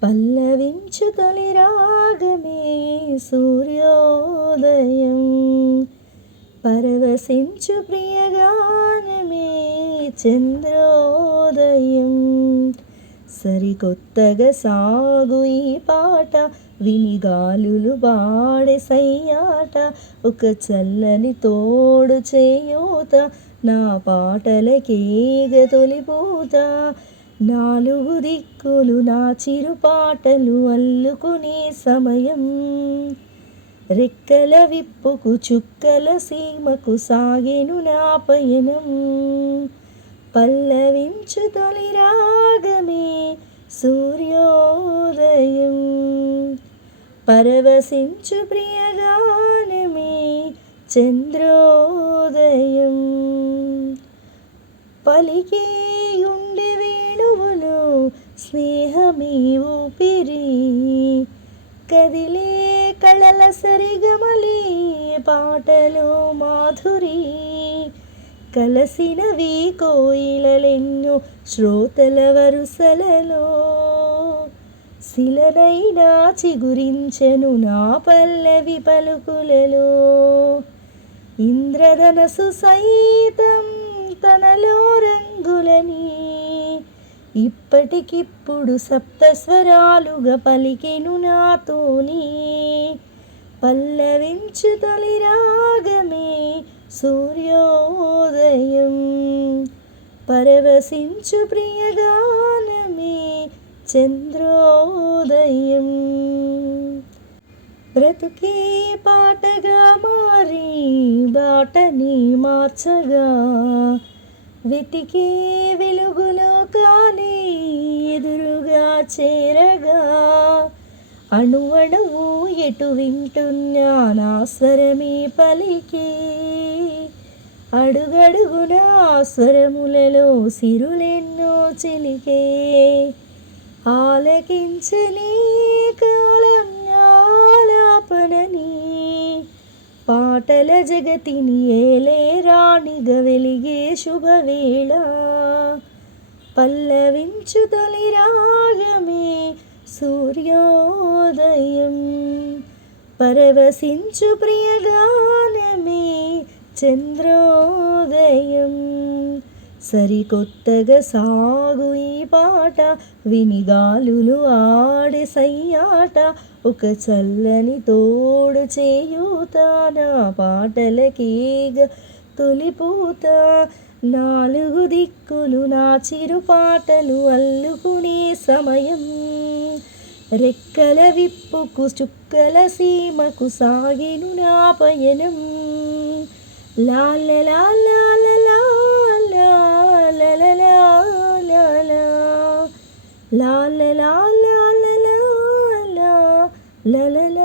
పల్లవించు తొలి రాగమే సూర్యోదయం, పరవశించు ప్రియగానమే చంద్రోదయం. సరికొత్తగా సాగు ఈ పాట, విని గాలులు పాడే సయ్యాట, ఒక చల్లని తోడు చేయూత, నా పాటలకేగ తొలిపూత. నాలుగు దిక్కులు నా చిరు పాటలు అల్లుకునే సమయం, రెక్కల విప్పుకు చుక్కల సీమకు సాగెను నా పయనం. పల్లవించు తొలి రాగమే సూర్యోదయం, పరవశించు ప్రియగానమే చంద్రోదయం. పలికే గుండె వేణువులు స్నేహమే ఊపిరి, కదిలే కళల సరిగమలే పాటలో మాధురి. కలసినవి కోయిలలెన్నో శ్రోతల వరుసలలో, శిలనైనా చిగురించెను నా పల్లవి పలుకులలో. ఇంద్రధనసు సైతం తనలో రంగులని, ఇప్పటికిప్పుడు సప్తస్వరాలుగా పలికెను నాతోని. పల్లవించు తొలి రాగమే సూర్యోదయం, పరవశించు ప్రియగానమే చంద్రోదయం. బ్రతుకే పాటగా మారి బాటని మార్చగా, వెతికే వెలుగులో కాలే ఎదురుగా చేరగా, అణువణువు ఎటు వింటున్నా నా స్వరమే పలికే, అడుగడుగున స్వరములలో సిరులెన్నో చిలికే. ఆలకించనే కాలం ఆలాపనని, పాటల జగతిని ఏలే రాణిగా వెలిగే శుభవేళ. పల్లవించు తొలి రాగమే సూర్యోదయం, పరవశించు ప్రియగానమే చంద్రోదయం. సరికొత్తగా సాగు ఈ పాట, విని గాలులు ఆడే సయ్యాట, ఒక చల్లని తోడు చేయూత, నా పాటలకేగ తొలిపూత. నాలుగు దిక్కులు నా చిరు పాటలు అల్లుకునే సమయం, రెక్కల విప్పుకు చుక్కల సీమకు సాగెను నా పయనం. లాల లాల లాల లాల లాల లాల లాల లాల